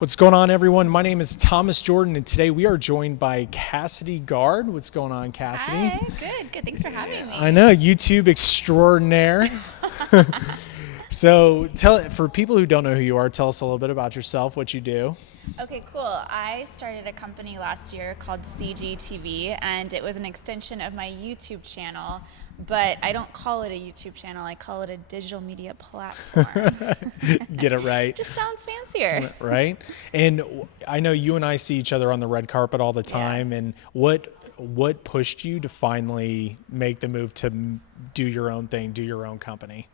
What's going on, everyone? My name is Thomas Jordan, and today we are joined by Cassidy Gard. What's going on, Cassidy? Hi, good. Thanks for having me. I know, YouTube extraordinaire. So, for people who don't know who you are, tell us a little bit about yourself, what you do. Okay, cool. I started a company last year called CiGi TV, and it was an extension of my YouTube channel, but I don't call it a YouTube channel. I call it a digital media platform. Get it right. Just sounds fancier. Right? And I know you and I see each other on the red carpet all the time, and what pushed you to finally make the move to do your own thing, do your own company?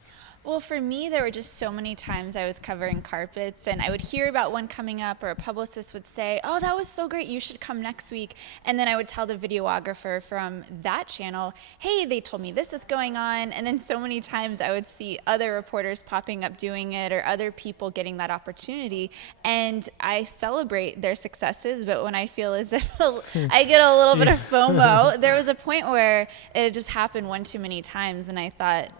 Well, for me, there were just so many times I was covering carpets and I would hear about one coming up, or a publicist would say, "Oh, that was so great, you should come next week." And then I would tell the videographer from that channel, "Hey, they told me this is going on." And then so many times I would see other reporters popping up doing it, or other people getting that opportunity. And I celebrate their successes, but when I feel as if I get a little bit of FOMO, there was a point where it had just happened one too many times, and I thought,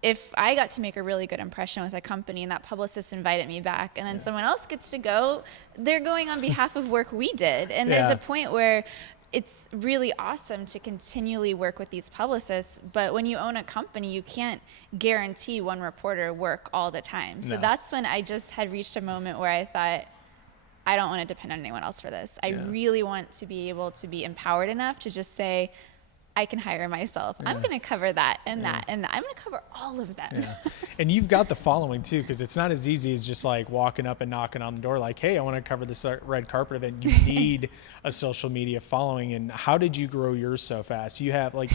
if I got to make a really good impression with a company and that publicist invited me back, and then someone else gets to go, they're going on behalf of work we did. And there's a point where it's really awesome to continually work with these publicists, but when you own a company, you can't guarantee one reporter work all the time. So that's when I just had reached a moment where I thought, I don't want to depend on anyone else for this. I really want to be able to be empowered enough to just say, I can hire myself. I'm going to cover that and that and that. I'm going to cover all of them. And you've got the following too, because it's not as easy as just like walking up and knocking on the door like, "Hey, I want to cover this red carpet event." You need a social media following. And how did you grow yours so fast? You have like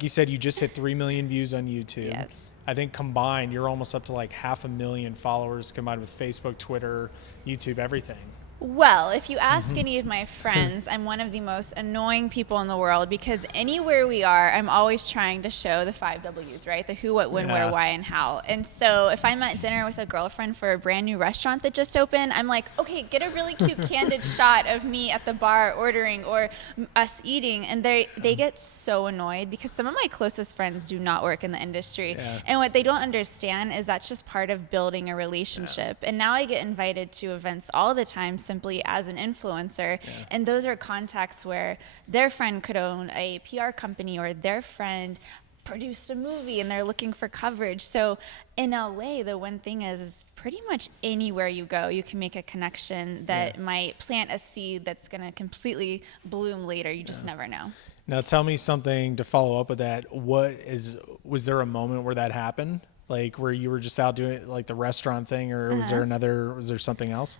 you said, you just hit 3 million views on YouTube. Yes. I think combined, you're almost up to like 500,000 followers combined with Facebook, Twitter, YouTube, everything. Well, if you ask any of my friends, I'm one of the most annoying people in the world, because anywhere we are, I'm always trying to show the 5 W's, right? The who, what, when, where, why, and how. And so if I'm at dinner with a girlfriend for a brand new restaurant that just opened, I'm like, okay, get a really cute candid shot of me at the bar ordering, or us eating. And they get so annoyed, because some of my closest friends do not work in the industry. And what they don't understand is that's just part of building a relationship. And now I get invited to events all the time simply as an influencer, and those are contacts where their friend could own a PR company, or their friend produced a movie and they're looking for coverage. So in LA, the one thing is pretty much anywhere you go, you can make a connection that might plant a seed that's going to completely bloom later. You just never know. Now tell me something to follow up with that. Was there a moment where that happened? Like where you were just out doing like the restaurant thing, or was there something else?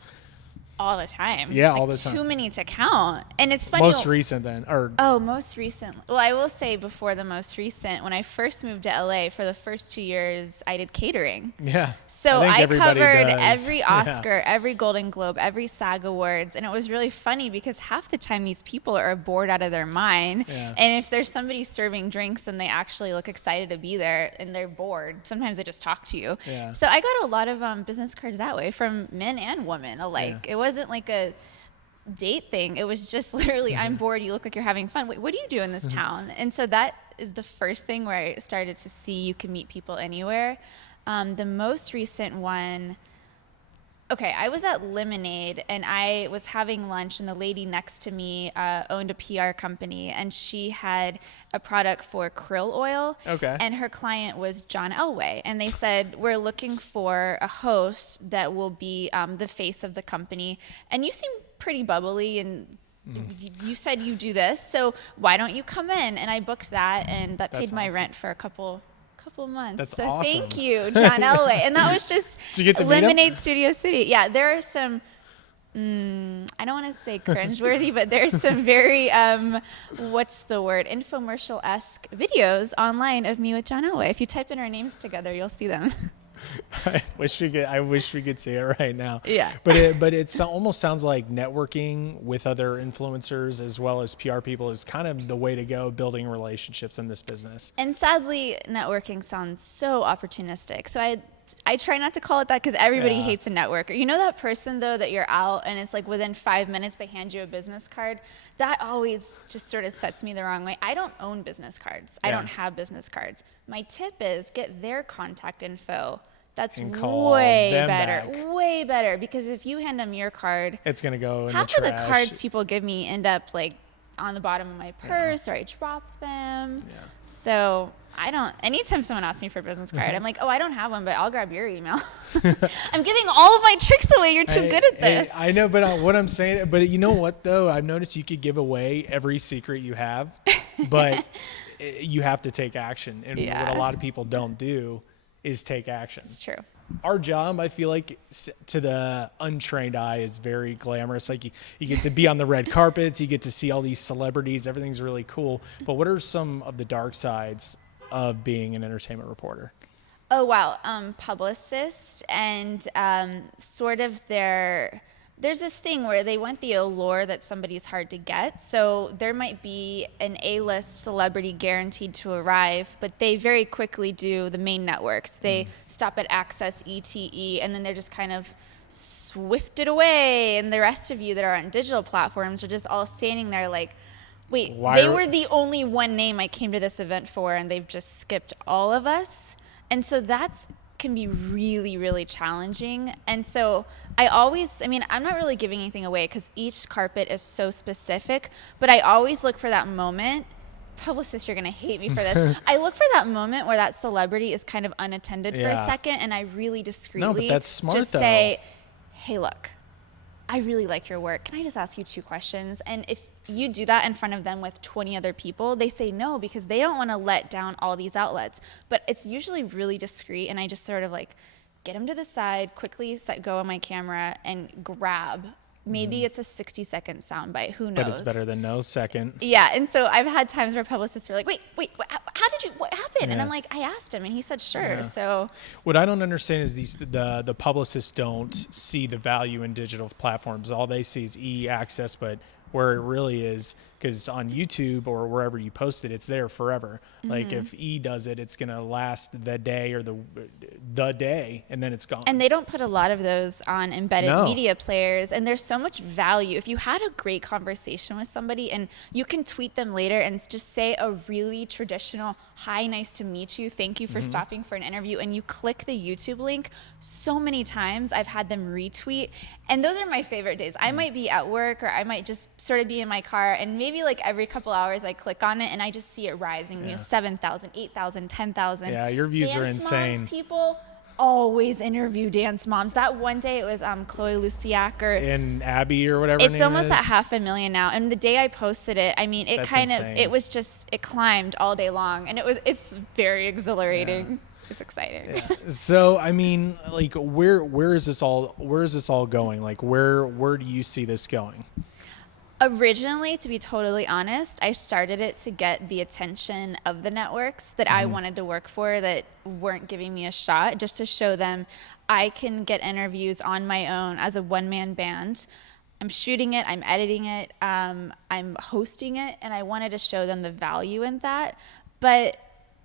All the time. Yeah, like all the time. Too many to count. And it's funny. Most recent then, or most recent. Well, I will say before the most recent, when I first moved to LA, for the first 2 years, I did catering. Yeah. So I covered does. every Oscar, every Golden Globe, every SAG Awards, and it was really funny because half the time these people are bored out of their mind. And if there's somebody serving drinks and they actually look excited to be there and they're bored, sometimes they just talk to you. So I got a lot of business cards that way from men and women alike. It wasn't like a date thing. It was just literally, I'm bored, you look like you're having fun. Wait, what do you do in this town? And so that is the first thing where I started to see you can meet people anywhere. The most recent one, I was at Lemonade and I was having lunch, and the lady next to me owned a PR company, and she had a product for krill oil. And her client was John Elway, and they said, "We're looking for a host that will be the face of the company, and you seem pretty bubbly, and you said you do this, so why don't you come in?" And I booked that, and that paid my rent for a couple months. That's so awesome. Thank you, John Elway. And that was just Did you get to Lemonade Studio City. Yeah, there are some, I don't want to say cringeworthy, but there's some very, what's the word, infomercial-esque videos online of me with John Elway. If you type in our names together, you'll see them. I wish we could see it right now. Yeah. But it almost sounds like networking with other influencers as well as PR people is kind of the way to go, building relationships in this business. And sadly, networking sounds so opportunistic. So I try not to call it that, because everybody hates a networker. You know that person, though, that you're out and it's like within 5 minutes they hand you a business card? That always just sort of sets me the wrong way. I don't own business cards. I don't have business cards. My tip is get their contact info That's and call way them better. back. Way better. Because if you hand them your card, It's going to go in half the of trash. the cards people give me end up like on the bottom of my purse, or I drop them. Yeah. So I don't, anytime someone asks me for a business card, I'm like, oh, I don't have one, but I'll grab your email. I'm giving all of my tricks away. You're too good at this. I know, but what I'm saying, but you know what though? I've noticed you could give away every secret you have, but you have to take action. And what a lot of people don't do is take action. It's true. Our job, I feel like, to the untrained eye, is very glamorous. Like you get to be on the red carpets, you get to see all these celebrities, everything's really cool. But what are some of the dark sides of being an entertainment reporter? Oh, wow. Publicist and sort of there's this thing where they want the allure that somebody's hard to get. So there might be an A-list celebrity guaranteed to arrive, but they very quickly do the main networks. They stop at Access, ETE, and then they're just kind of swifted away. And the rest of you that are on digital platforms are just all standing there like, wait, they were the only one name I came to this event for, and they've just skipped all of us. And so that's can be really, really challenging. And so I'm not really giving anything away because each carpet is so specific, but I always look for that moment. Publicists, you're going to hate me for this. I look for that moment where that celebrity is kind of unattended for a second, and I really discreetly just say, hey, look, I really like your work. Can I just ask you 2 questions? And if you do that in front of them with 20 other people, they say no because they don't want to let down all these outlets. But it's usually really discreet, and I just sort of like get them to the side, quickly set go on my camera, and grab. Maybe it's a 60-second soundbite. Who knows? But it's better than no second. Yeah, and so I've had times where publicists are like, wait, what happened? And I'm like, I asked him, and he said sure. Yeah. So what I don't understand is the publicists don't see the value in digital platforms. All they see is access, but where it really is, because on YouTube or wherever you post it, it's there forever. Like if does it, it's gonna last the day or the day, and then it's gone. And they don't put a lot of those on embedded media players, and there's so much value. If you had a great conversation with somebody and you can tweet them later and just say a really traditional, hi, nice to meet you, thank you for stopping for an interview, and you click the YouTube link, so many times I've had them retweet, and those are my favorite days. I might be at work, or I might just sort of be in my car, and maybe like every couple hours I click on it and I just see it rising, 7,000, 8,000, 10,000. Yeah, your views are insane. Moms, people always interview dance moms. That one day it was Chloe Luciak and Abby or whatever. It's almost at 500,000 now. And the day I posted it, I mean, it climbed all day long, and it's very exhilarating. Yeah. It's exciting. Yeah. So, I mean, like, where is this all going? Like, where do you see this going? Originally, to be totally honest, I started it to get the attention of the networks that I wanted to work for that weren't giving me a shot, just to show them I can get interviews on my own as a one-man band. I'm shooting it, I'm editing it, I'm hosting it, and I wanted to show them the value in that. But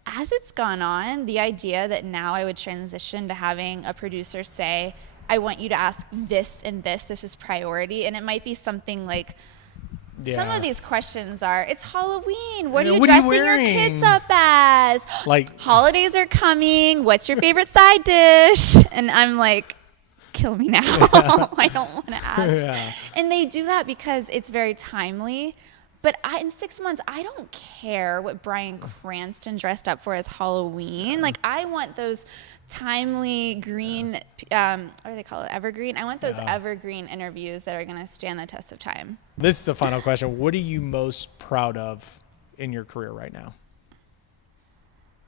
as it's gone on, the idea that now I would transition to having a producer say, I want you to ask this and this is priority, and it might be something like, some of these questions are, it's Halloween. What are you dressing your kids up as? Like, holidays are coming. What's your favorite side dish? And I'm like, kill me now. I don't want to ask. Yeah. And they do that because it's very timely. But in 6 months, I don't care what Bryan Cranston dressed up for as Halloween. Like, I want those timely green, what do they call it, evergreen? I want those evergreen interviews that are going to stand the test of time. This is the final question. What are you most proud of in your career right now?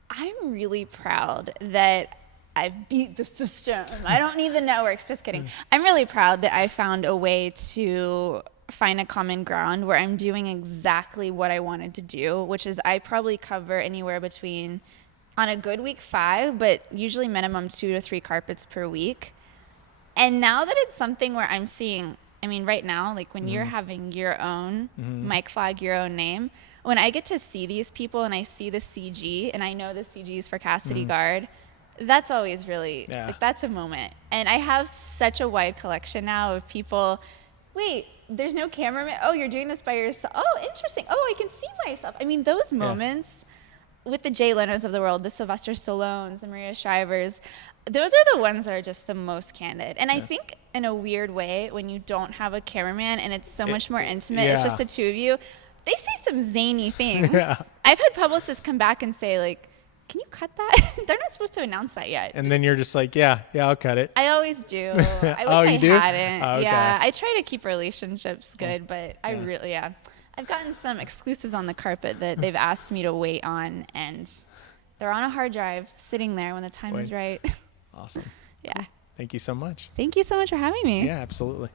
I'm really proud that I've beat the system. I don't need the networks, just kidding. I'm really proud that I found a way to find a common ground where I'm doing exactly what I wanted to do, which is I probably cover anywhere between, on a good week, 5, but usually minimum 2 to 3 carpets per week. And now that it's something where I'm seeing, I mean, right now, like when you're having your own mic flag, your own name, when I get to see these people and I see the CiGi, and I know the CiGi is for Cassidy Gard, that's always really, like, that's a moment. And I have such a wide collection now of people, wait, there's no cameraman. Oh, you're doing this by yourself. Oh, interesting. Oh, I can see myself. I mean, those moments with the Jay Leno's of the world, the Sylvester Stallones, the Maria Shrivers, those are the ones that are just the most candid. And I think in a weird way, when you don't have a cameraman and it's so much more intimate, it's just the two of you, they say some zany things. I've had publicists come back and say, like, can you cut that? They're not supposed to announce that yet. And then you're just like, yeah, I'll cut it. I always do. I wish I do? hadn't. Oh, okay. Yeah, I try to keep relationships good, but I really, I've gotten some exclusives on the carpet that they've asked me to wait on, and they're on a hard drive sitting there when the time is right. Awesome. Yeah. Thank you so much. Thank you so much for having me. Yeah, absolutely.